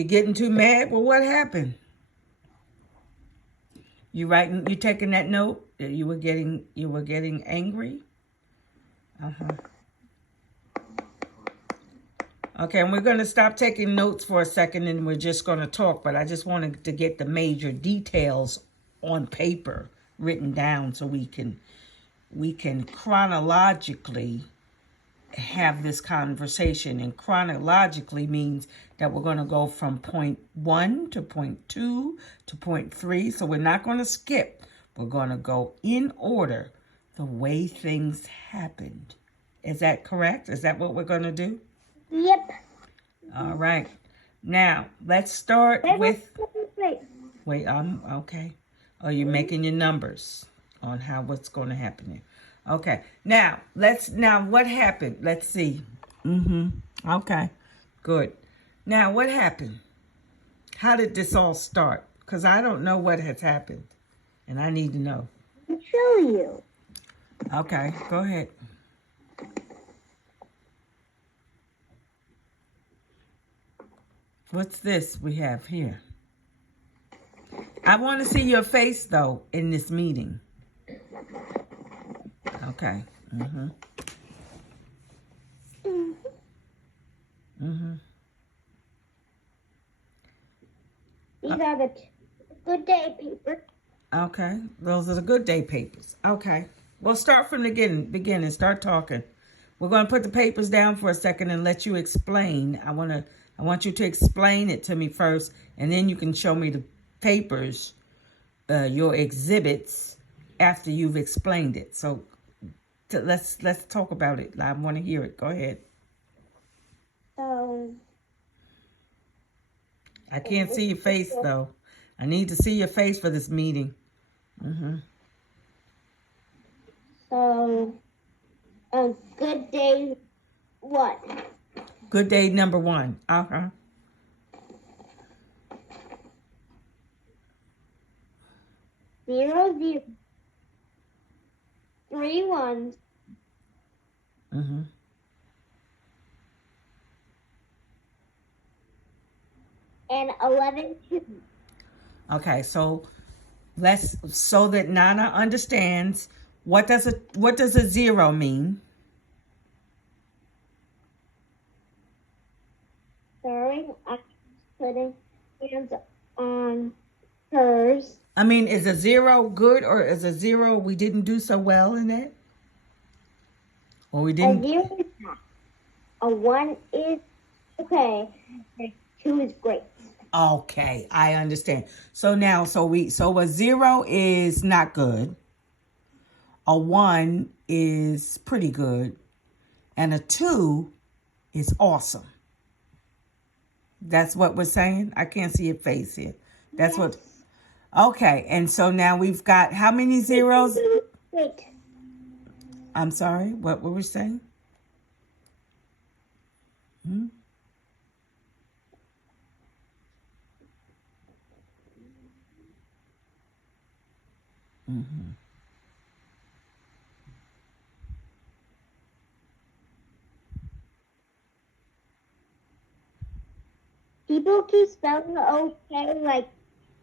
You getting too mad? Well, what happened? You taking that note that you were getting angry? Uh-huh. Okay, and we're going to stop taking notes for a second and we're just going to talk, but I just wanted to get the major details on paper written down so we can chronologically have this conversation. And chronologically means that we're going to go from point 1 to point 2 to point 3. So we're not going to skip. We're going to go in order the way things happened. Is that correct? Is that what we're going to do? Yep. All right. Now, let's start with... Wait, okay. Oh, you're making your numbers on what's going to happen here. Okay. Now, what happened? Let's see. Okay. Good. Now, what happened? How did this all start? Because I don't know what has happened, and I need to know. I'll show you. Okay. Go ahead. What's this we have here? I want to see your face, though, in this meeting. Okay. These are the good day papers. Okay. Those are the good day papers. Okay. We'll start from the beginning. Start talking. We're going to put the papers down for a second and let you explain. I want you to explain it to me first, and then you can show me the papers, your exhibits, after you've explained it. So let's talk about it. I want to hear it. Go ahead. I can't see your face, though. I need to see your face for this meeting. So, good day 1. Good day number 1. 0, 0. 3 1s. And 11 2s. Okay, so so that Nana understands, what does a 0 mean? Sorry, I'm putting hands on hers. I mean, is a 0 good, or is a 0 we didn't do so well in it? Or we didn't? A 0 is not. A 1 is okay. A 2 is great. Okay, I understand. So now, so a 0 is not good. A 1 is pretty good. And a 2 is awesome. That's what we're saying? I can't see your face here. That's what... Okay, and so now we've got how many zeros? Wait. I'm sorry, what were we saying? People keep spelling okay like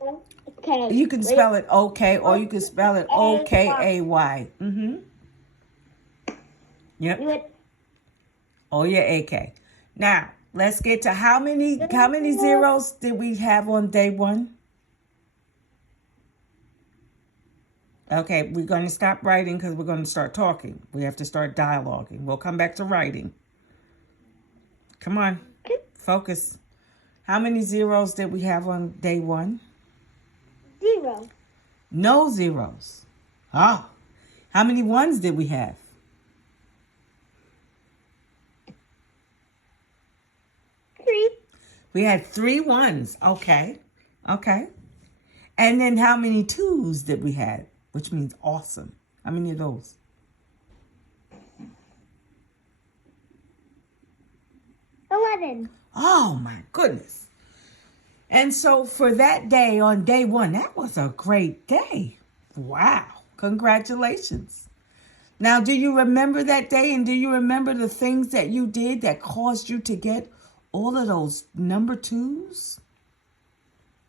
okay. You can spell it okay, or you can spell it O-K-A-Y. Yep. Oh, yeah, AK. Now, let's get to how many zeros did we have on day 1? Okay, we're going to stop writing because we're going to start talking. We have to start dialoguing. We'll come back to writing. Come on. Focus. How many zeros did we have on day 1? 0. No zeros. Ah. How many ones did we have? 3. We had 3 ones. Okay. And then how many 2s did we have? Which means awesome. How many of those? 11. Oh, my goodness. And so for that day, on day 1, that was a great day. Wow. Congratulations. Now, do you remember that day, and do you remember the things that you did that caused you to get all of those number 2s?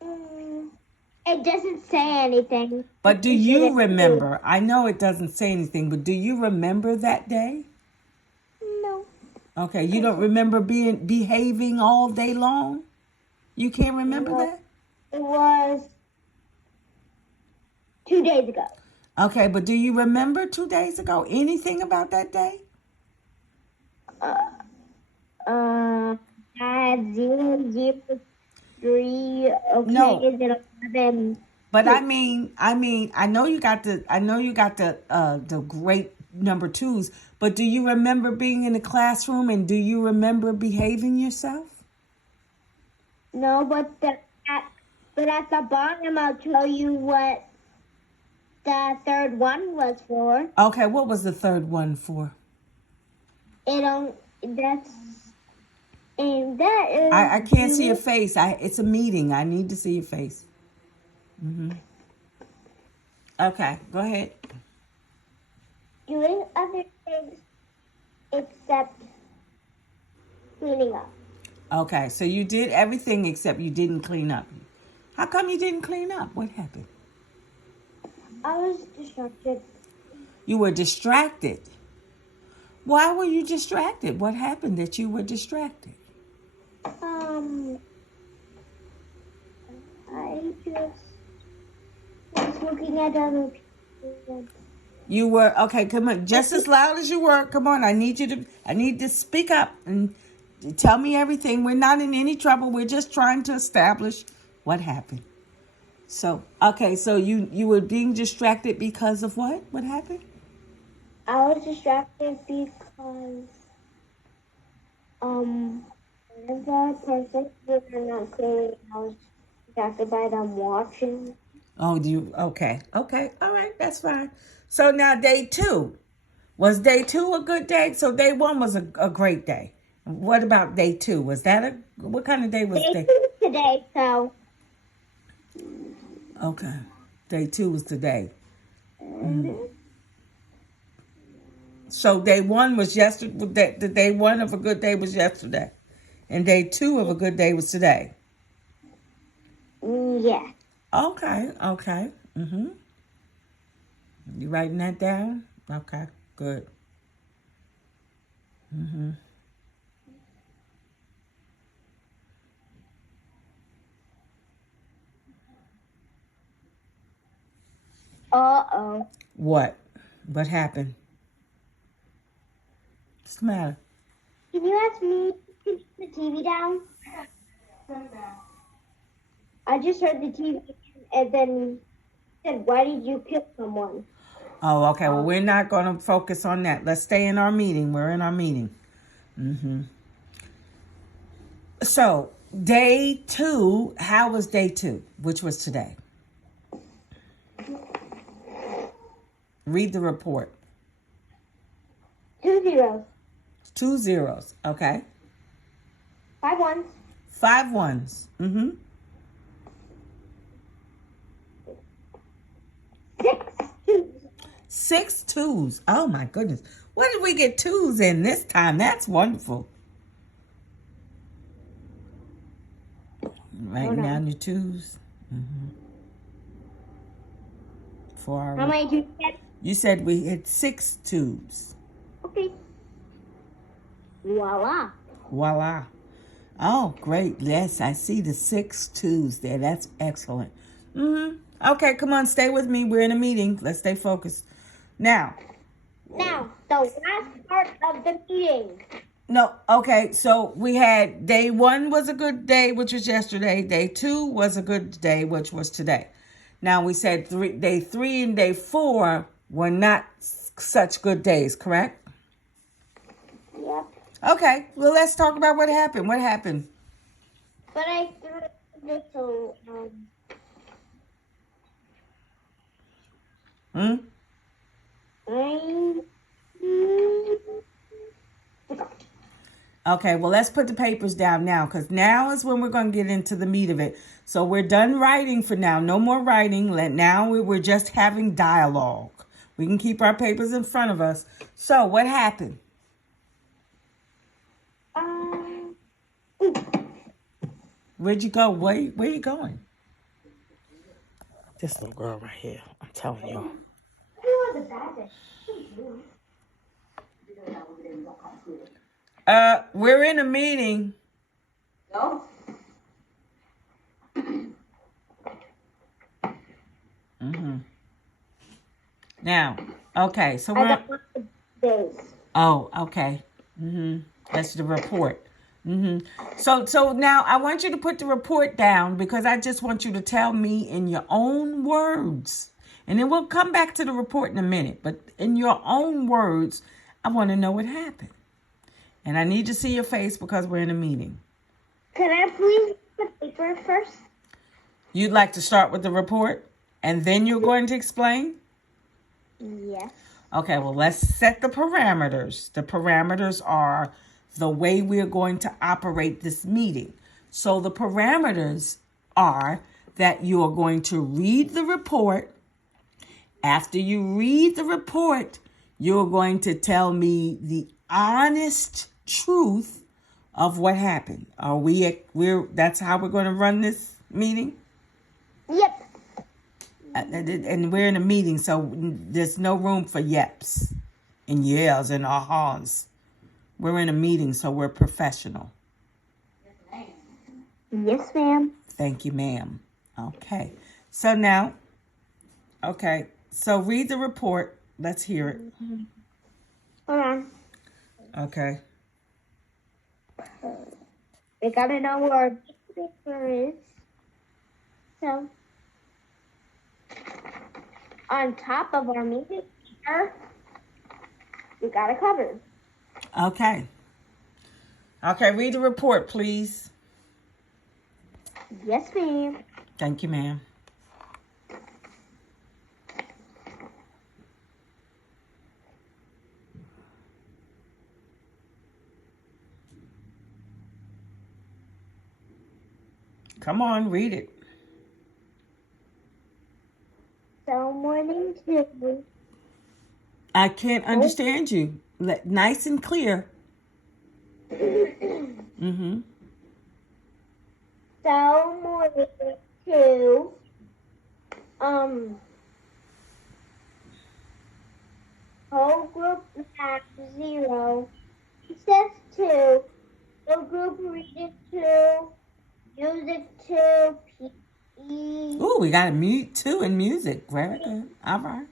It doesn't say anything. But do It just said you a 2. remember? I know it doesn't say anything, but do you remember that day? No. Okay, you don't remember behaving all day long? You can't remember No. that? It was 2 days ago. Okay, but do you remember 2 days ago anything about that day? I had 0, 0, 3. Okay, No, is it 11? but 2. I know you got the great number twos, but do you remember being in the classroom and do you remember behaving yourself? No, but at the bottom, I'll tell you what the third one was for. Okay, what was the third one for? It don't. That's and that is I can't see your face. It's a meeting. I need to see your face. Okay, go ahead. doing other things except cleaning up. Okay, so you did everything except you didn't clean up. How come you didn't clean up? What happened? I was distracted. You were distracted. Why were you distracted? What happened that you were distracted? I just was looking at other people. You were okay, come on, just as loud as you were. Come on, I need to speak up and tell me everything. We're not in any trouble. We're just trying to establish what happened. So, okay, so you were being distracted because of what? What happened? I was distracted because one of the persons were not cleaning. I was distracted by them watching. Oh, do you? Okay, okay, all right, that's fine. So now day two. Was day two a good day? So day one was a great day. What about day two? Was that what kind of day was Day day? 2 today, so Okay, day two was today. So day one was yesterday. The day one of a good day was yesterday, and day two of a good day was today. yeah. Okay, okay. You writing that down? Okay, good. Uh-oh. What? What happened? What's the matter? Can you ask me to turn the TV down? I just heard the TV and then said, "Why did you kill someone?" Oh, okay. Well, we're not going to focus on that. Let's stay in our meeting. We're in our meeting. So, day two, how was day two, which was today? Read the report. 2 zeros. 2 zeros. Okay. 5 ones. 5 ones. 6 twos. 6 twos. Oh, my goodness. What did we get twos in this time? That's wonderful. Writing down your twos. For How our, many did you get? you said we had 6 twos. Okay. Voila. Voila. Oh, great. Yes, I see the 6 twos there. That's excellent. Okay, come on, stay with me. We're in a meeting. Let's stay focused. Now, The last part of the meeting. no, okay, so we had day one was a good day, which was yesterday. Day two was a good day, which was today. Now we said day three and day four were not such good days, correct? Yep. Okay, well, let's talk about what happened. What happened? But I threw this so Okay, well, let's put the papers down now because now is when we're going to get into the meat of it. So we're done writing for now. No more writing. Now we're just having dialogue. We can keep our papers in front of us. So what happened? Where'd you go? Where you going? This little girl right here. I'm telling y'all. We're in a meeting. No. Now, okay, so I we're. got days. Oh, okay. That's the report. So now I want you to put the report down because I just want you to tell me in your own words. And then we'll come back to the report in a minute. But in your own words, I want to know what happened. And I need to see your face because we're in a meeting. Can I please put the paper first? You'd like to start with the report and then you're going to explain? Yes. Okay, well, let's set the parameters. The parameters are the way we're going to operate this meeting. So the parameters are that you are going to read the report. After you read the report, you're going to tell me the honest truth of what happened. That's how we're going to run this meeting? Yep. And we're in a meeting, so there's no room for yeps and yells and ahas. We're in a meeting, so we're professional. Yes, ma'am. Thank you, ma'am. Okay. So now, so read the report. Let's hear it. Hold on. Okay. We gotta know where our paper is. So, on top of our meeting paper, we got a cover. Okay. Okay, read the report, please. Yes, ma'am. Thank you, ma'am. Come on, read it. So, morning two. I can't understand you. Nice and clear. So, morning two. Whole group math 0. Recess 2. Whole group reading 2. Music 2. PE. Ooh, we got a mute too in music. Very good. All right.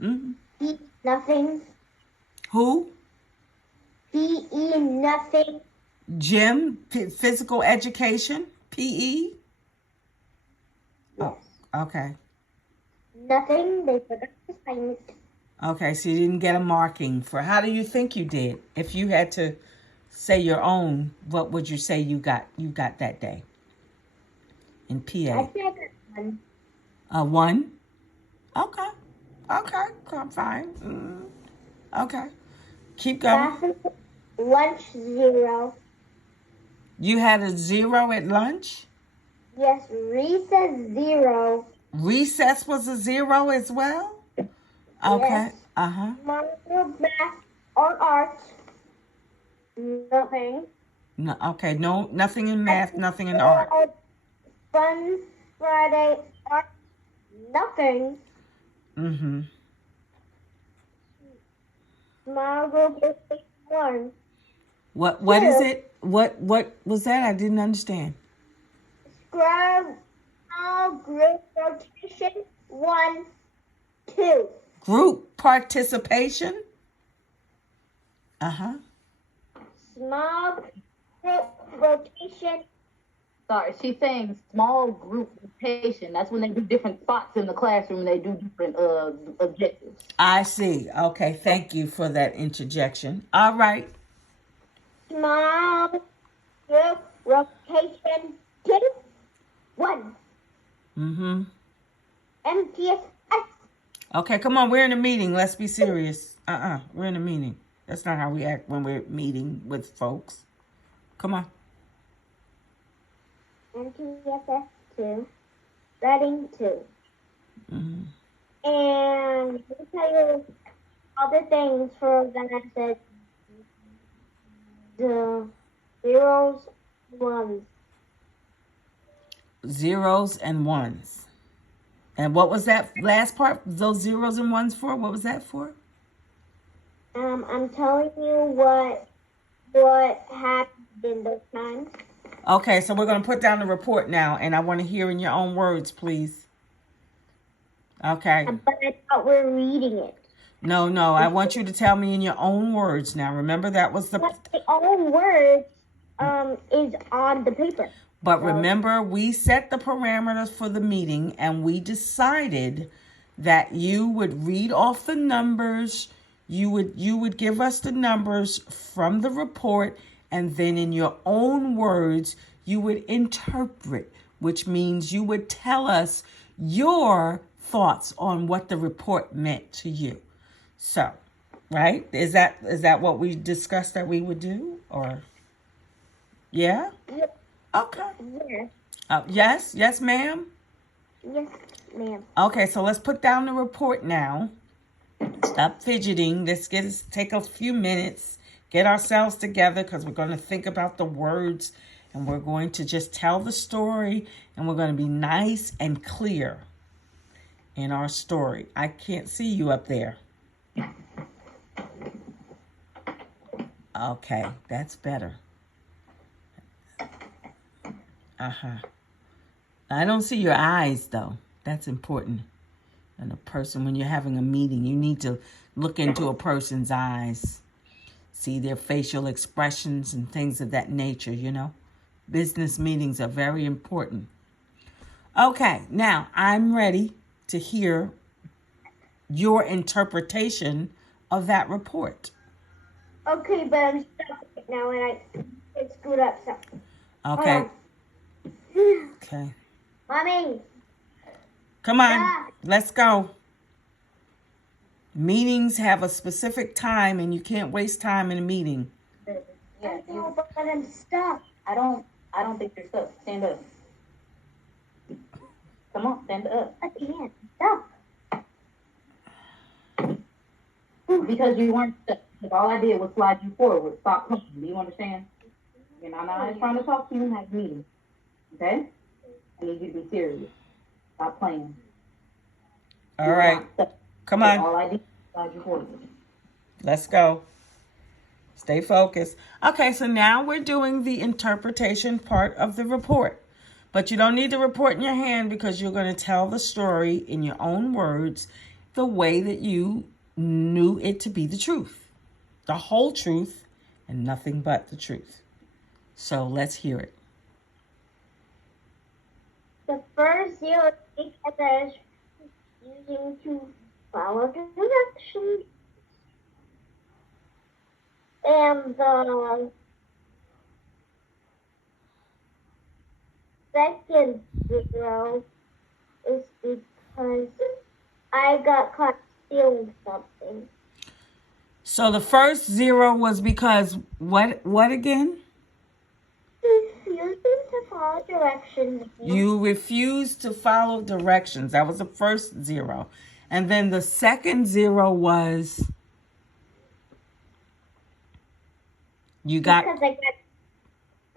PE nothing. Who? PE nothing. Gym, physical education, PE. Yes. Oh, okay. Nothing. They forgot to sign it. Okay, so you didn't get a marking for. How do you think you did? If you had to say your own, what would you say you got? You got that day in PA. I think I got 1. A 1. Okay. Okay. I'm fine. Okay. Keep going. Lunch 0. You had a 0 at lunch? Yes, recess 0. Recess was a 0 as well? Okay. Yes. Monocle math or art. Nothing. No, okay. No, nothing in math, nothing in art. Fun Friday art. Nothing. Small group is 1. What is it? What was that? I didn't understand. Scrub small group rotation 1, 2. Group participation? Small group rotation. Sorry, she's saying small group rotation. That's when they do different spots in the classroom and they do different objectives. I see. Okay, thank you for that interjection. All right. Small group rotation 2, 1. MTSS. Okay, come on. We're in a meeting. Let's be serious. We're in a meeting. That's not how we act when we're meeting with folks. Come on. MTSS 2. Writing 2. And let me tell you all the things for that I said. The zeros, ones. Zeros and ones. And what was that last part? Those zeros and ones for? What was that for? I'm telling you what happened in those times. Okay, so we're going to put down the report now, and I want to hear in your own words, please. Okay. But I thought we're reading it. No, I want you to tell me in your own words now. Remember, that was the... But the own words is on the paper. But remember, we set the parameters for the meeting, and we decided that you would read off the numbers. You would give us the numbers from the report, and then in your own words, you would interpret, which means you would tell us your thoughts on what the report meant to you. So, right? Is that what we discussed that we would do? Or, yeah? Yep. Okay. Yes. Yes, ma'am? Yes, ma'am. Okay, so let's put down the report now. Stop fidgeting. Let's take a few minutes, get ourselves together, because we're going to think about the words, and we're going to just tell the story, and we're going to be nice and clear in our story. I can't see you up there. Okay, that's better. I don't see your eyes, though. That's important. And a person, when you're having a meeting, you need to look into a person's eyes, see their facial expressions and things of that nature, you know. Business meetings are very important. Okay, now I'm ready to hear your interpretation of that report. Okay, but I'm stuck right now and I screwed up something. Okay. Okay. Mommy. Come on, let's go. Meetings have a specific time, and you can't waste time in a meeting. Yeah, No, but I'm stuck. I don't think you're stuck. Stand up. Come on, stand up. I can't. Stuck. Because you weren't stuck. Because all I did was slide you forward. Stop playing. Do you understand? You're not trying to talk to you and have a meeting. Okay? I need you to be serious. Stop playing. All right. Come on. All I did was slide you forward. Let's go. Stay focused. Okay, so now we're doing the interpretation part of the report. But you don't need the report in your hand because you're going to tell the story in your own words the way that you knew it to be the truth. The whole truth and nothing but the truth. So let's hear it. The first zero is using to follow directions. And the second zero is because I got caught stealing something. So the first zero was because what again? Refusing to follow directions. You refused to follow directions. That was the first zero. And then the second zero was Because I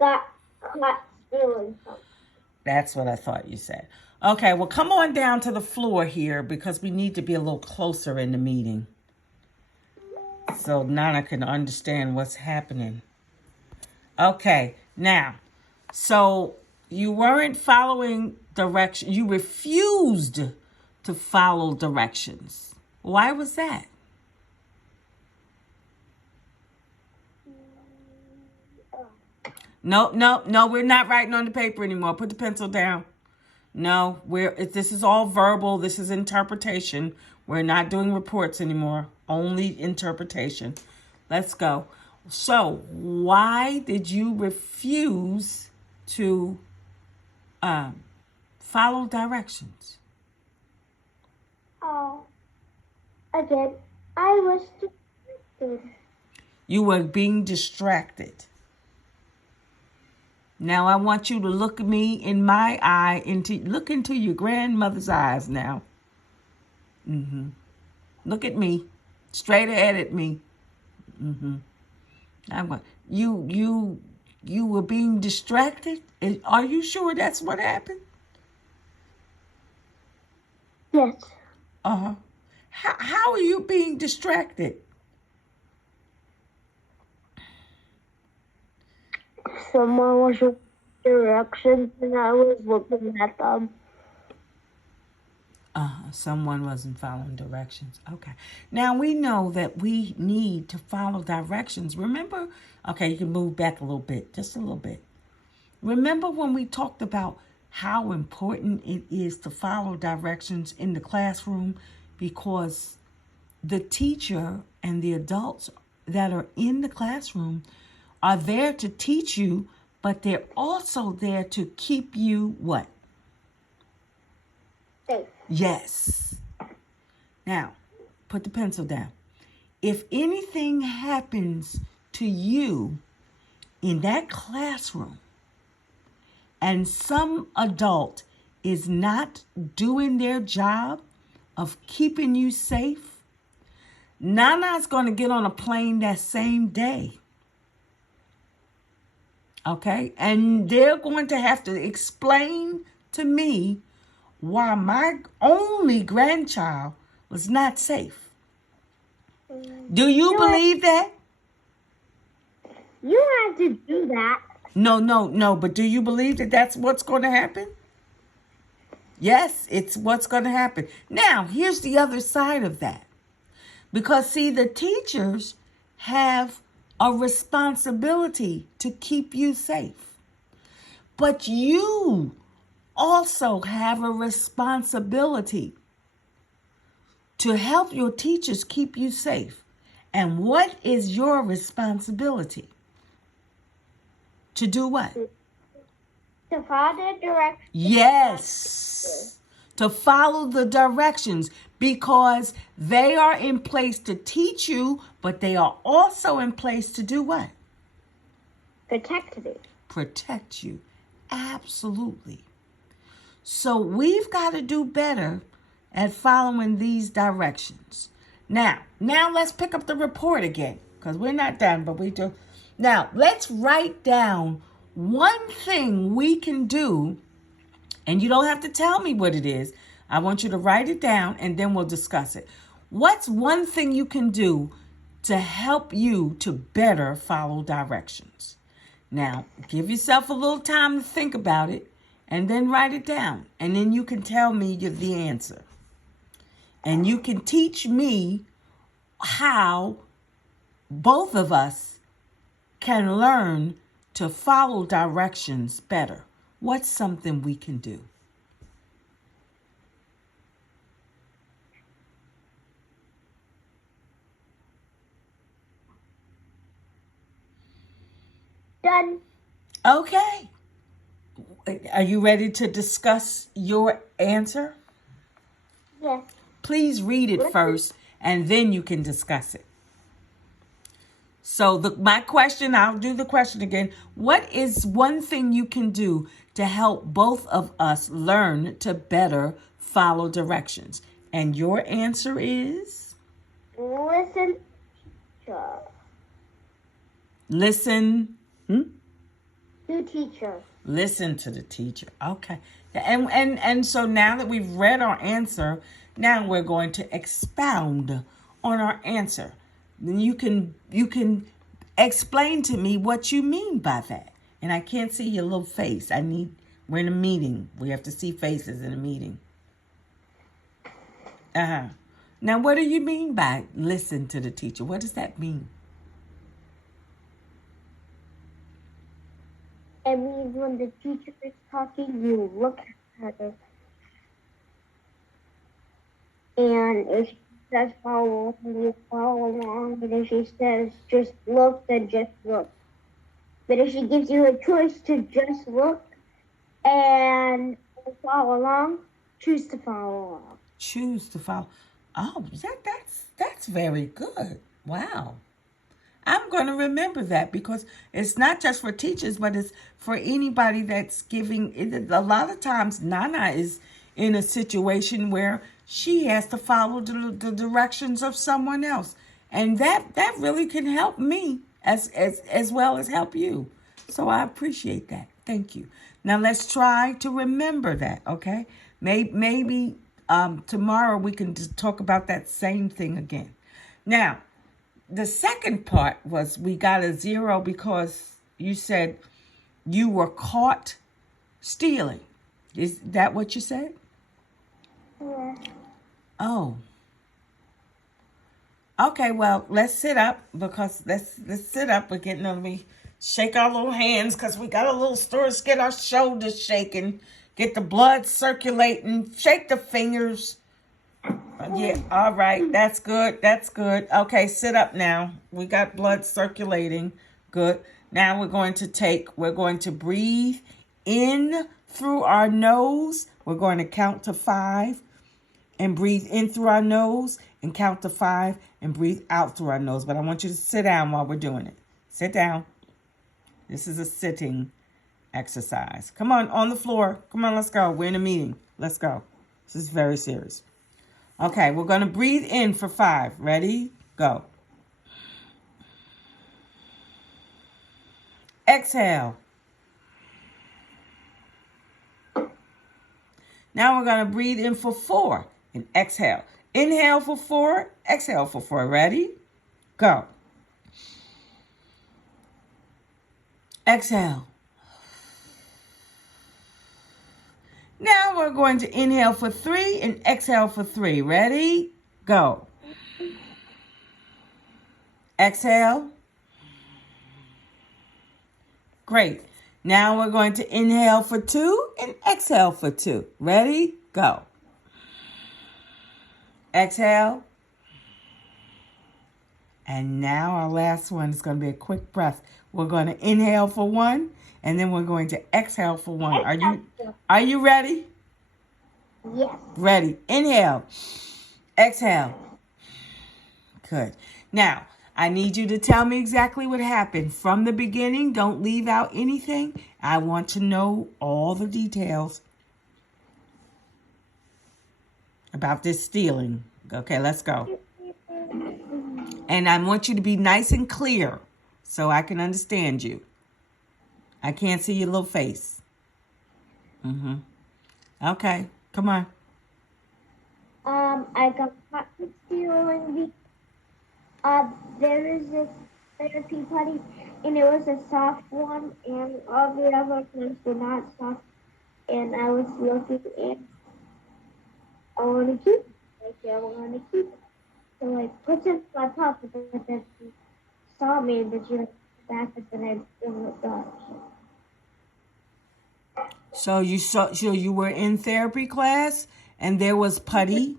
got caught stealing something. That's what I thought you said. Okay, well, come on down to the floor here because we need to be a little closer in the meeting so Nana can understand what's happening. Okay, now, so you weren't following direction. You refused to follow directions. Why was that? No, we're not writing on the paper anymore. Put the pencil down. No, this is all verbal. This is interpretation. We're not doing reports anymore. Only interpretation. Let's go. So, why did you refuse to follow directions? Oh, again, I was distracted. You were being distracted. Now I want you to look me in my eye, look into your grandmother's eyes now. Look at me, straight ahead at me. You were being distracted? Are you sure that's what happened? Yes. Uh-huh. How are you being distracted? Someone was showing directions and I was looking at them. Someone wasn't following directions. Okay. Now we know that we need to follow directions. Remember? Okay, you can move back a little bit, just a little bit. Remember when we talked about how important it is to follow directions in the classroom, because the teacher and the adults that are in the classroom are there to teach you, but they're also there to keep you what? Safe. Yes. Now, put the pencil down. If anything happens to you in that classroom and some adult is not doing their job of keeping you safe, Nana's going to get on a plane that same day. Okay? And they're going to have to explain to me why my only grandchild was not safe. Do you believe that? You had to do that. No. But do you believe that that's what's going to happen? Yes, it's what's going to happen. Now, here's the other side of that. Because, see, the teachers have a responsibility to keep you safe. But you also have a responsibility to help your teachers keep you safe. And what is your responsibility? To do what? To follow the directions. Yes. To follow the directions, because they are in place to teach you, but they are also in place to do what? Protect me. Protect you. Absolutely. So we've got to do better at following these directions. Now let's pick up the report again, because we're not done, but we do. Now, let's write down one thing we can do, and you don't have to tell me what it is. I want you to write it down, and then we'll discuss it. What's one thing you can do to help you to better follow directions? Now, give yourself a little time to think about it, and then write it down. And then you can tell me the answer. And you can teach me how both of us can learn to follow directions better. What's something we can do? Done. Okay. Are you ready to discuss your answer? Yes. Please read it first, and then you can discuss it. So my question, I'll do the question again. What is one thing you can do to help both of us learn to better follow directions? And your answer is? Listen. Teacher. Listen. To teacher. Listen to the teacher. Okay. And so now that we've read our answer, now we're going to expound on our answer. Then you can explain to me what you mean by that. And I can't see your little face. We're in a meeting. We have to see faces in a meeting. Now, what do you mean by listen to the teacher? What does that mean? It means when the teacher is talking, you look at her. And if she says follow along, you follow along. And if she says just look, then just look. But if she gives you a choice to just look and follow along, choose to follow along. Choose to follow. Oh, that's very good. Wow. I'm going to remember that, because it's not just for teachers, but it's for anybody that's giving. A lot of times, Nana is in a situation where she has to follow the directions of someone else. And that really can help me as well as help you. So I appreciate that. Thank you. Now let's try to remember that, okay? Maybe tomorrow we can just talk about that same thing again. Now, the second part was we got a 0 because you said you were caught stealing. Is that what you said? Yeah. Oh. Okay, well, let's sit up because let's sit up. We're getting on me. Shake our little hands because we got a little stories. Get our shoulders shaking. Get the blood circulating. Shake the fingers. Yeah, all right. That's good. That's good. Okay, sit up now. We got blood circulating. Good. Now we're going to breathe in through our nose. We're going to count to 5 and breathe in through our nose and count to 5 and breathe out through our nose. But I want you to sit down while we're doing it. Sit down. This is a sitting exercise. Come on the floor. Come on, let's go. We're in a meeting. Let's go. This is very serious. Okay, we're going to breathe in for 5. Ready? Go. Exhale. Now we're going to breathe in for 4 and exhale. Inhale for 4, exhale for 4. Ready? Go. Exhale. Now we're going to inhale for 3 and exhale for 3. Ready? Go. Exhale. Great. Now we're going to inhale for 2 and exhale for 2. Ready? Go. Exhale. And now our last one is going to be a quick breath. We're going to inhale for 1 and then we're going to exhale for 1. Are you ready? Yes. Ready. Inhale. Exhale. Good. Now, I need you to tell me exactly what happened from the beginning. Don't leave out anything. I want to know all the details about this stealing. Okay, let's go. And I want you to be nice and clear so I can understand you. I can't see your little face. Okay, come on. I got caught with stealing the. There is a therapy putty, and it was a soft one, and all the other ones were not soft. And I was looking, and I want to keep it. Like, I want to keep it. So I put it in my pocket, but then she saw me, and then she went back, and then I didn't look up. So you were in therapy class and there was putty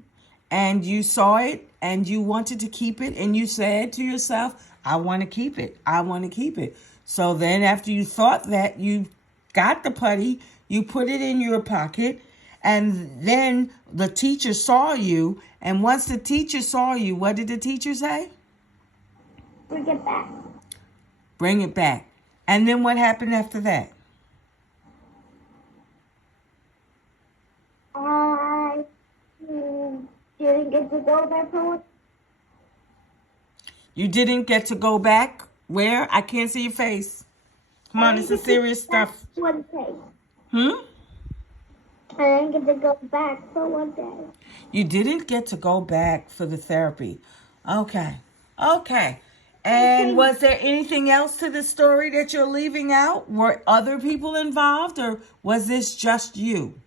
and you saw it and you wanted to keep it and you said to yourself, I want to keep it. I want to keep it. So then after you thought that, you got the putty, you put it in your pocket, and then the teacher saw you. And once the teacher saw you, what did the teacher say? Bring it back. Bring it back. And then what happened after that? I didn't get to go back home. You didn't get to go back? Where? I can't see your face. Come on, this is serious stuff. One day. I didn't get to go back for one day. You didn't get to go back for the therapy. Okay. And was there anything else to the story that you're leaving out? Were other people involved or was this just you?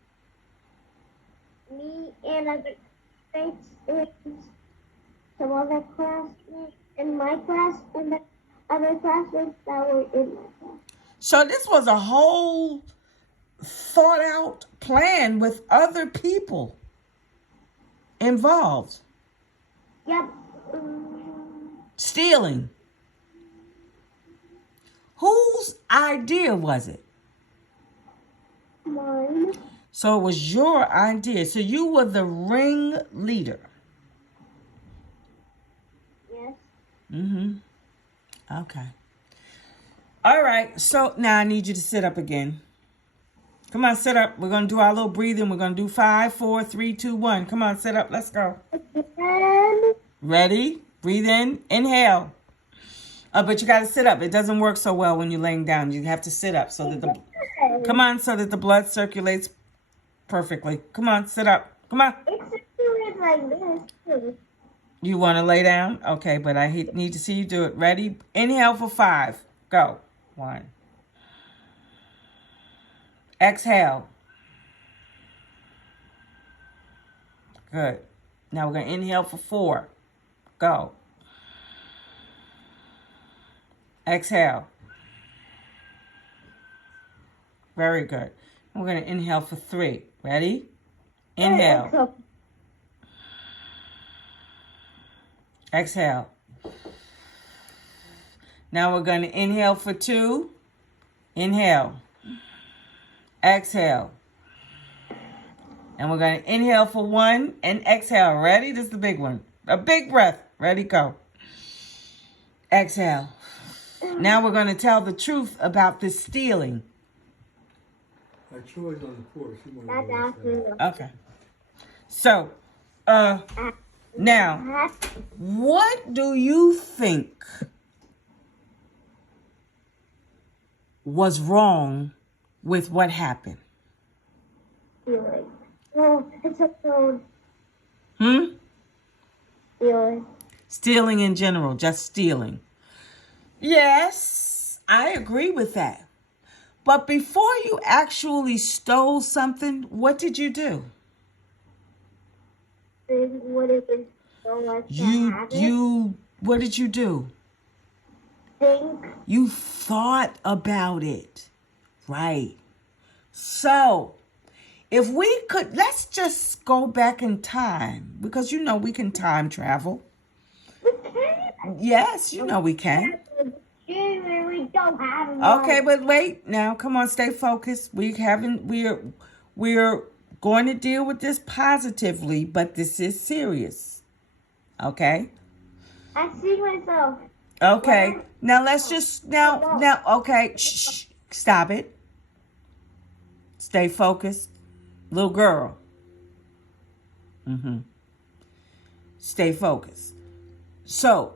Me and other classmates, and some other classmates in my class, and the other classmates that were in my class. So this was a whole thought out plan with other people involved. Yep. Stealing. Whose idea was it? Mine. So it was your idea. So you were the ringleader. Yes. Okay. All right. So now I need you to sit up again. Come on, sit up. We're going to do our little breathing. We're going to do 5, 4, 3, 2, 1. Come on, sit up. Let's go. And Ready? Breathe in. Inhale. But you got to sit up. It doesn't work so well when you're laying down. You have to sit up so that so that the blood circulates perfectly. Come on, sit up. Come on. It's situated like this too. You want to lay down? Okay, but I need to see you do it. Ready? Inhale for 5. Go. 1. Exhale. Good. Now we're going to inhale for 4. Go. Exhale. Very good. We're going to inhale for 3. Ready? Inhale. Exhale. Now we're going to inhale for 2. Inhale. Exhale. And we're going to inhale for 1 and exhale. Ready? This is the big one. A big breath. Ready? Go. Exhale. Now we're going to tell the truth about this stealing. I chose on the floor. She wanted That's to go after. upstairs. Okay. So, now, what do you think was wrong with what happened? Stealing. No, it's a phone. Stealing. Stealing in general, just stealing. Yes, I agree with that. But before you actually stole something, what did you do? What is it so much to have it? What did you do? Think. You thought about it. Right. So, if we could, let's just go back in time, because you know we can time travel. We can't. Yes, you know we can. We don't have it. Okay, but wait now. Come on, stay focused. We're going to deal with this positively, but this is serious. Okay? I see myself. Okay. Now let's just okay. Shh. Stop it. Stay focused. Little girl. Stay focused. So,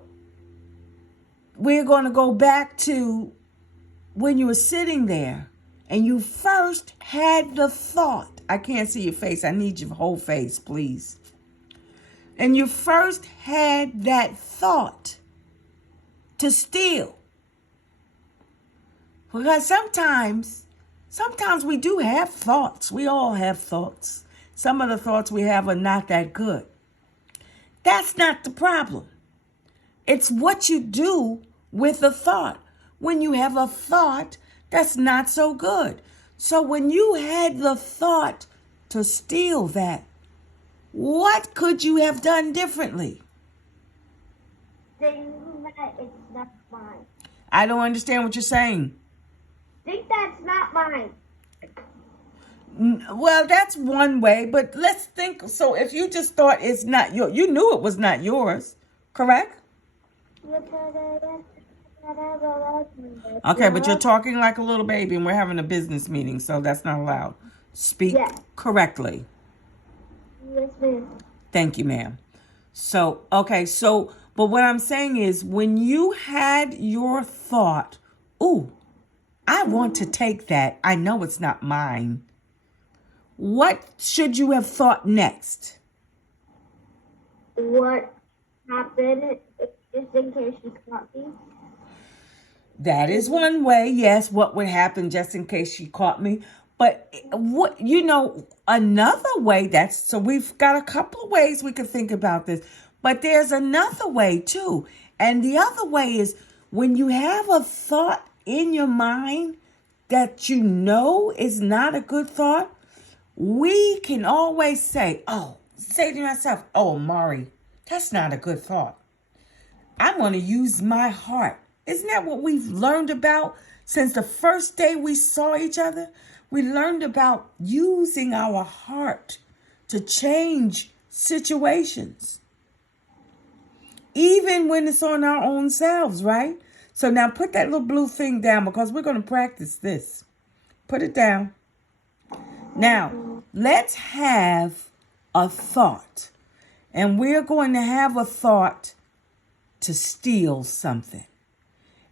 we're going to go back to when you were sitting there and you first had the thought. I can't see your face. I need your whole face, please. And you first had that thought to steal. Because sometimes we do have thoughts. We all have thoughts. Some of the thoughts we have are not that good. That's not the problem. It's what you do with the thought. When you have a thought that's not so good. So when you had the thought to steal that, what could you have done differently? Think that it's not mine. I don't understand what you're saying. Think that's not mine. Well, that's one way, but let's think. So if you just thought it's not you knew it was not yours, correct? Okay, but you're talking like a little baby and we're having a business meeting, so that's not allowed. Speak correctly. Yes, ma'am. Thank you, ma'am. So, okay, but what I'm saying is when you had your thought, ooh, I want to take that. I know it's not mine. What should you have thought next? What happened just in case she caught me? That is one way. Yes, what would happen just in case she caught me. But another way so we've got a couple of ways we could think about this. But there's another way too. And the other way is when you have a thought in your mind that you know is not a good thought, we can always say to myself, Amari, that's not a good thought. I'm going to use my heart. Isn't that what we've learned about since the first day we saw each other? We learned about using our heart to change situations. Even when it's on our own selves, right? So now put that little blue thing down because we're going to practice this. Put it down. Now, let's have a thought. And we're going to have a thought to steal something.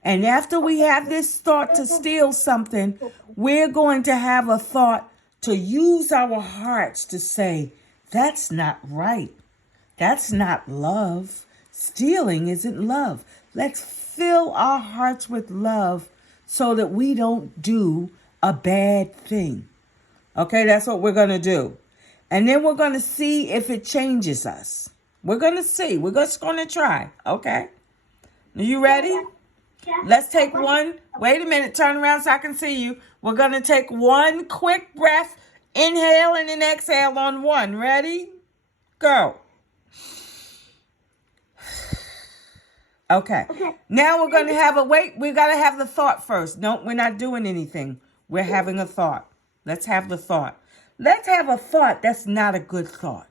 And after we have this thought to steal something, we're going to have a thought to use our hearts to say, That's not right. That's not love. Stealing isn't love. Let's fill our hearts with love so that we don't do a bad thing. Okay, that's what we're going to do. And then we're going to see if it changes us. We're going to see. We're just going to try. Okay? Are you ready? Yeah. Let's take one. Wait a minute. Turn around so I can see you. We're going to take one quick breath. Inhale and then exhale on one. Ready? Go. Okay. Now we're going to have we got to have the thought first. No, we're not doing anything. We're having a thought. Let's have the thought. Let's have a thought that's not a good thought.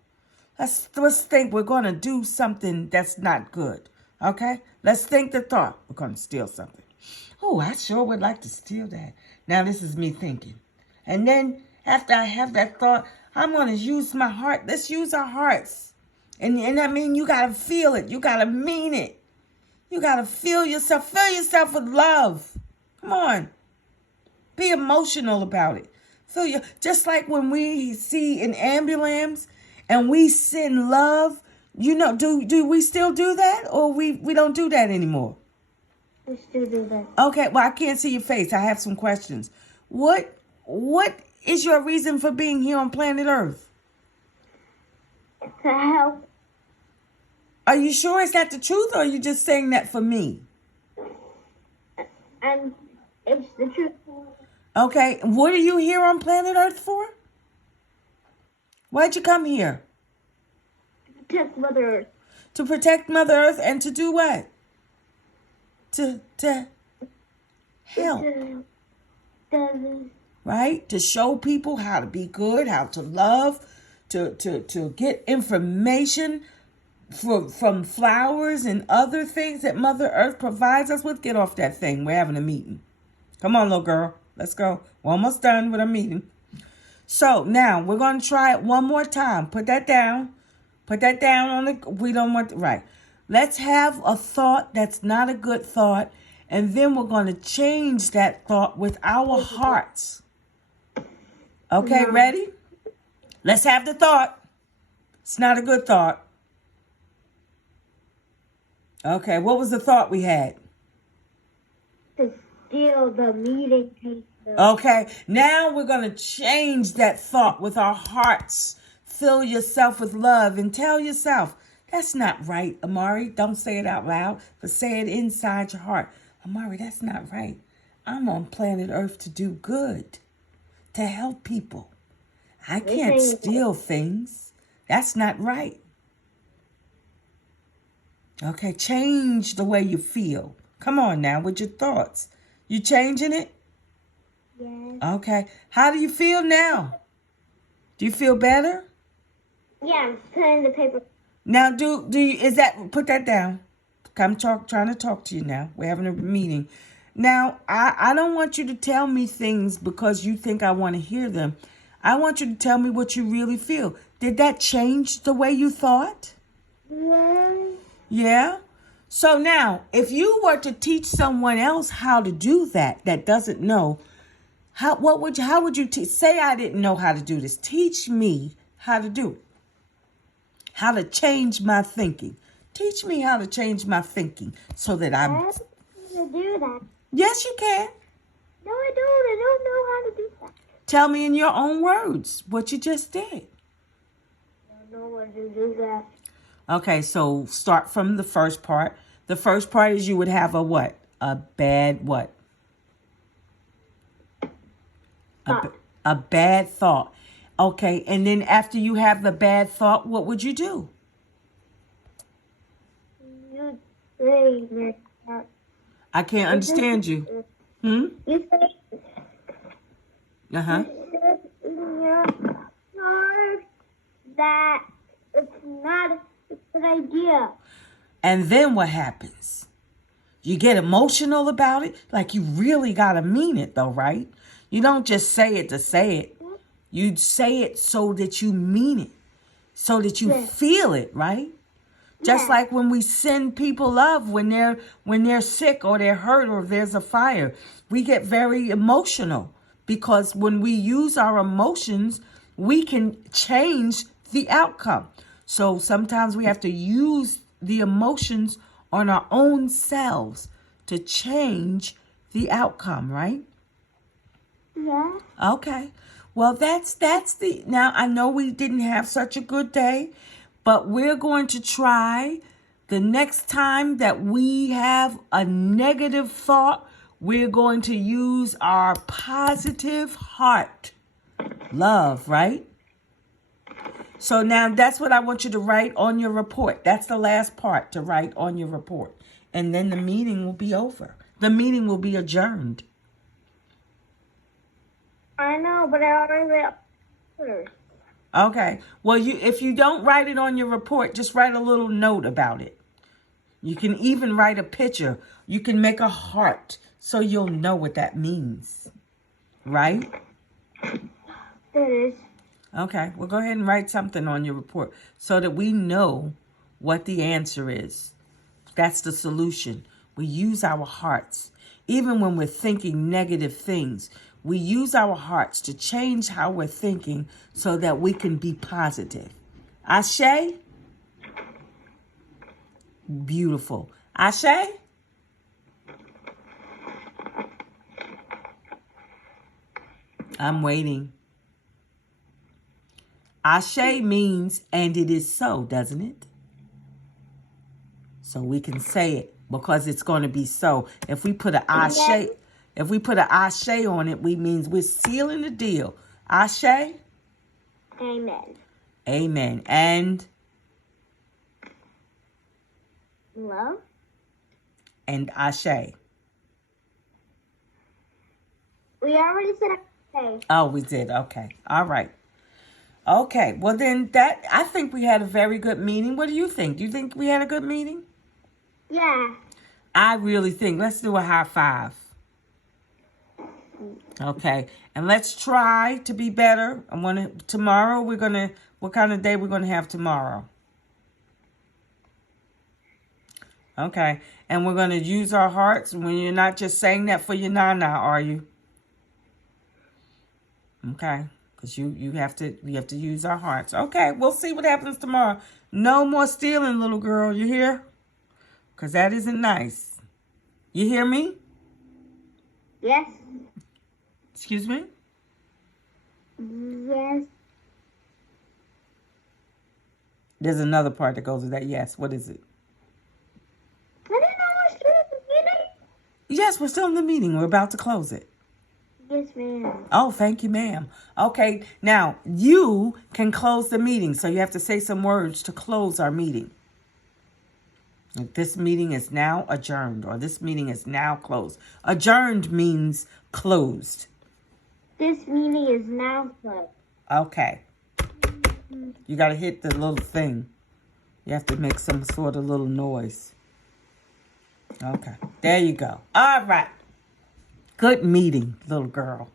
Let's think we're going to do something that's not good. Okay? Let's think the thought. We're going to steal something. Oh, I sure would like to steal that. Now this is me thinking. And then after I have that thought, I'm going to use my heart. Let's use our hearts. And I mean, you got to feel it. You got to mean it. You got to feel yourself. Fill yourself with love. Come on. Be emotional about it. Just like when we see an ambulance and we send love, do we still do that, or we don't do that anymore? We still do that. Okay, well, I can't see your face. I have some questions. What is your reason for being here on planet Earth? To help. Are you sure is that the truth, or are you just saying that for me? And it's the truth. Okay, what are you here on planet Earth for? Why'd you come here? To protect Mother Earth. To protect Mother Earth and to do what? To help. Right? To show people how to be good, how to love, to get information from flowers and other things that Mother Earth provides us with. Get off that thing. We're having a meeting. Come on, little girl. Let's go. We're almost done with our meeting. So now we're going to try it one more time. Put that down. Put that down on the, we don't want, right. Let's have a thought that's not a good thought. And then we're going to change that thought with our hearts. Okay, ready? Let's have the thought. It's not a good thought. Okay, what was the thought we had? To steal the meeting paper. Okay, now we're going to change that thought with our hearts. Fill yourself with love and tell yourself, that's not right, Amari. Don't say it out loud, but say it inside your heart. Amari, that's not right. I'm on planet Earth to do good, to help people. I can't steal things. That's not right. Okay, change the way you feel. Come on now with your thoughts. You changing it? Yes. Okay. How do you feel now? Do you feel better? Yeah, I'm putting the paper. Now, put that down. I'm trying to talk to you now. We're having a meeting. Now, I don't want you to tell me things because you think I want to hear them. I want you to tell me what you really feel. Did that change the way you thought? Yes. Yeah? So now, if you were to teach someone else how to do that doesn't know, how would you say I didn't know how to do this? Teach me how to do it. How to change my thinking. Teach me how to change my thinking so that I'm... I don't do that. Yes, you can. No, I don't. I don't know how to do that. Tell me in your own words what you just did. I don't know how to do that. Okay, so start from the first part. The first part is you would have a what? A bad what? A bad thought. Okay, and then after you have the bad thought, what would you do? You say I can't understand you. You say Uh-huh. you said in your heart that it's not a good idea. And then what happens? You get emotional about it? Like you really got to mean it though, right? You don't just say it to say it. You say it so that you mean it. So that you feel it, right? Just like when we send people love when they're sick or they're hurt or there's a fire. We get very emotional because when we use our emotions, we can change the outcome. So sometimes we have to use the emotions on our own selves to change the outcome, right? Yeah. Okay. Well, that's the, now I know we didn't have such a good day, but we're going to try the next time that we have a negative thought, we're going to use our positive heart. Love, right? So now that's what I want you to write on your report. That's the last part to write on your report. And then the meeting will be over. The meeting will be adjourned. I know, but I already read first. Okay. Well, if you don't write it on your report, just write a little note about it. You can even write a picture. You can make a heart so you'll know what that means. Right? There it is. Okay. Well, go ahead and write something on your report so that we know what the answer is. That's the solution. We use our hearts. Even when we're thinking negative things, we use our hearts to change how we're thinking so that we can be positive. Ashe? Beautiful. Ashe? I'm waiting. Ashe means, and it is so, doesn't it? So we can say it because it's going to be so. If we put an ashe, if we put an ashe on it, we means we're sealing the deal. Ashe? Amen. Amen. And? Love? And ashe. We already said okay. Oh, we did. Okay. All right. Okay. Well, then I think we had a very good meeting. What do you think? Do you think we had a good meeting? Yeah. I really think. Let's do a high five. Okay. And let's try to be better. Tomorrow what kind of day we're going to have tomorrow? Okay. And we're going to use our hearts when you're not just saying that for your nana, are you? Okay. Because we have to use our hearts. Okay. We'll see what happens tomorrow. No more stealing, little girl. You hear? Because that isn't nice. You hear me? Yes. Excuse me? Yes. There's another part that goes with that. Yes. What is it? I didn't know we're still at the beginning. Yes, we're still in the meeting. We're about to close it. Yes, ma'am. Oh, thank you, ma'am. Okay. Now, you can close the meeting. So you have to say some words to close our meeting. This meeting is now adjourned, or this meeting is now closed. Adjourned means closed. This meeting is now closed. Okay. You got to hit the little thing. You have to make some sort of little noise. Okay. There you go. All right. Good meeting, little girl.